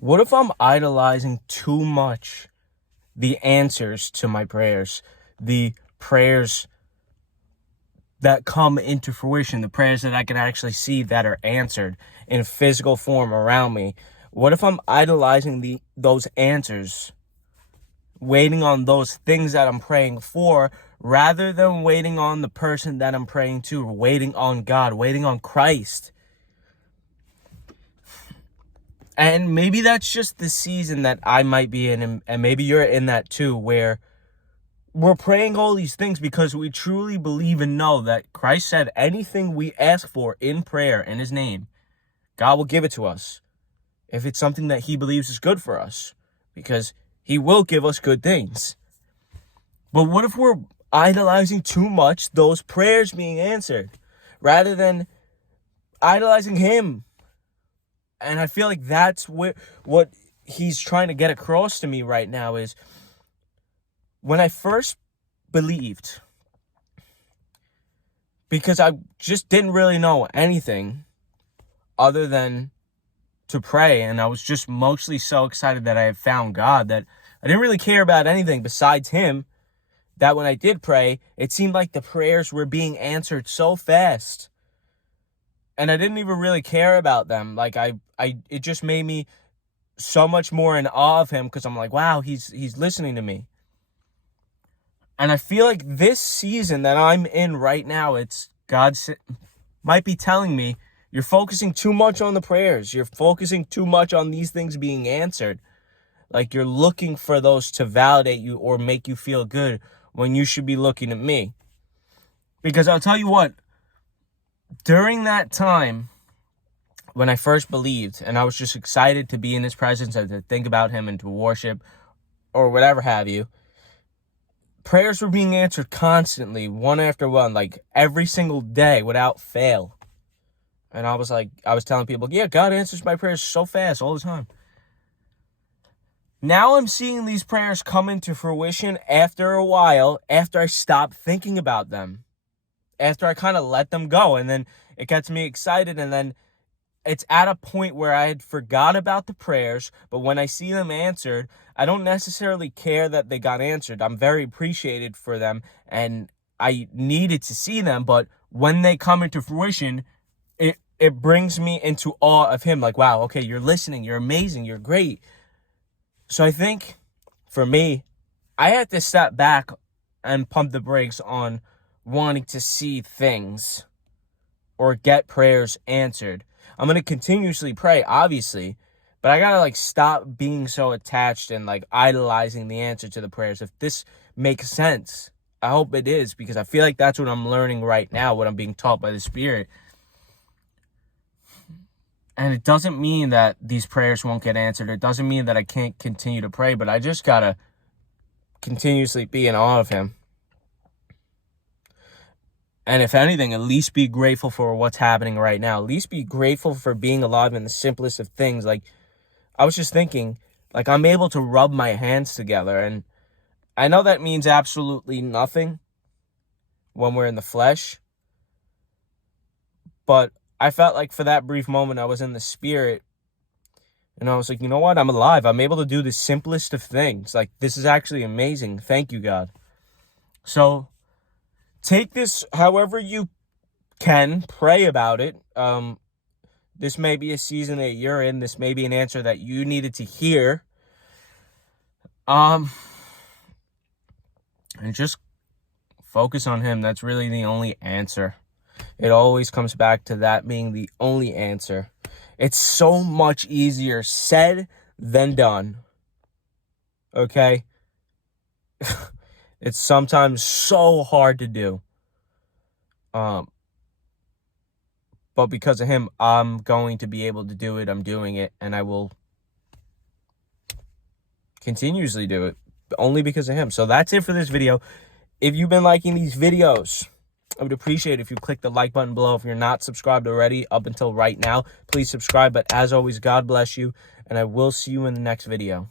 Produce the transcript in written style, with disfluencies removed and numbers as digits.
What if I'm idolizing too much the answers to my prayers, the prayers that come into fruition, the prayers that I can actually see that are answered in physical form around me? What if I'm idolizing those answers, waiting on those things that I'm praying for, rather than waiting on the person that I'm praying to, waiting on God, waiting on Christ? And maybe that's just the season that I might be in, and maybe you're in that too, where we're praying all these things because we truly believe and know that Christ said anything we ask for in prayer in his name, God will give it to us if it's something that he believes is good for us, because he will give us good things. But what if we're idolizing too much those prayers being answered rather than idolizing him? And I feel like that's what he's trying to get across to me right now is, when I first believed, because I just didn't really know anything other than to pray, and I was just mostly so excited that I had found God that I didn't really care about anything besides him, that when I did pray, it seemed like the prayers were being answered so fast. And I didn't even really care about them. Like it just made me so much more in awe of him, because I'm like, wow, he's listening to me. And I feel like this season that I'm in right now, it's God might be telling me, you're focusing too much on the prayers. You're focusing too much on these things being answered. Like you're looking for those to validate you or make you feel good, when you should be looking at me. Because I'll tell you what, during that time when I first believed and I was just excited to be in his presence and to think about him and to worship or whatever have you, prayers were being answered constantly, one after one, like every single day without fail. And I was telling people, yeah, God answers my prayers so fast all the time. Now I'm seeing these prayers come into fruition after a while, after I stopped thinking about them, after I kind of let them go. And then it gets me excited, and then it's at a point where I had forgot about the prayers, but when I see them answered, I don't necessarily care that they got answered. I'm very appreciated for them, and I needed to see them, but when they come into fruition, it brings me into awe of him. Like, wow, okay, you're listening, you're amazing, you're great. So I think, for me, I had to step back and pump the brakes on wanting to see things or get prayers answered. I'm going to continuously pray, obviously, but I got to stop being so attached and idolizing the answer to the prayers. If this makes sense, I hope it is, because I feel like that's what I'm learning right now, what I'm being taught by the Spirit. And it doesn't mean that these prayers won't get answered. It doesn't mean that I can't continue to pray, but I just got to continuously be in awe of him. And if anything, at least be grateful for what's happening right now. At least be grateful for being alive in the simplest of things. I was just thinking, I'm able to rub my hands together. And I know that means absolutely nothing when we're in the flesh. But I felt like for that brief moment, I was in the Spirit. And I was like, you know what? I'm alive. I'm able to do the simplest of things. This is actually amazing. Thank you, God. So take this however you can. Pray about it. This may be a season that you're in. This may be an answer that you needed to hear. And just focus on him. That's really the only answer. It always comes back to that being the only answer. It's so much easier said than done. Okay? It's sometimes so hard to do. But because of him, I'm going to be able to do it. I'm doing it, and I will continuously do it only because of him. So that's it for this video. If you've been liking these videos, I would appreciate it if you click the like button below. If you're not subscribed already up until right now, please subscribe. But as always, God bless you, and I will see you in the next video.